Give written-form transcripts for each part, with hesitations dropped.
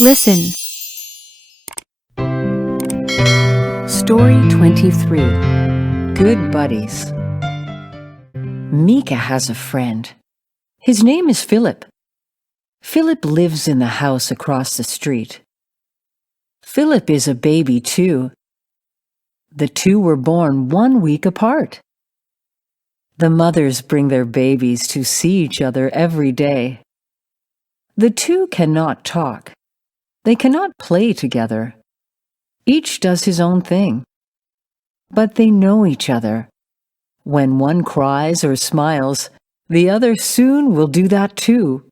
Listen. Story 23. Good Buddies. Mika has a friend. His name is Philip. Philip lives in the house across the street. Philip is a baby too. The two were born 1 week apart. The mothers bring their babies to see each other every day. The two cannot talk. They cannot play together. Each does his own thing. But they know each other. When one cries or smiles, the other soon will do that too.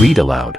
Read aloud.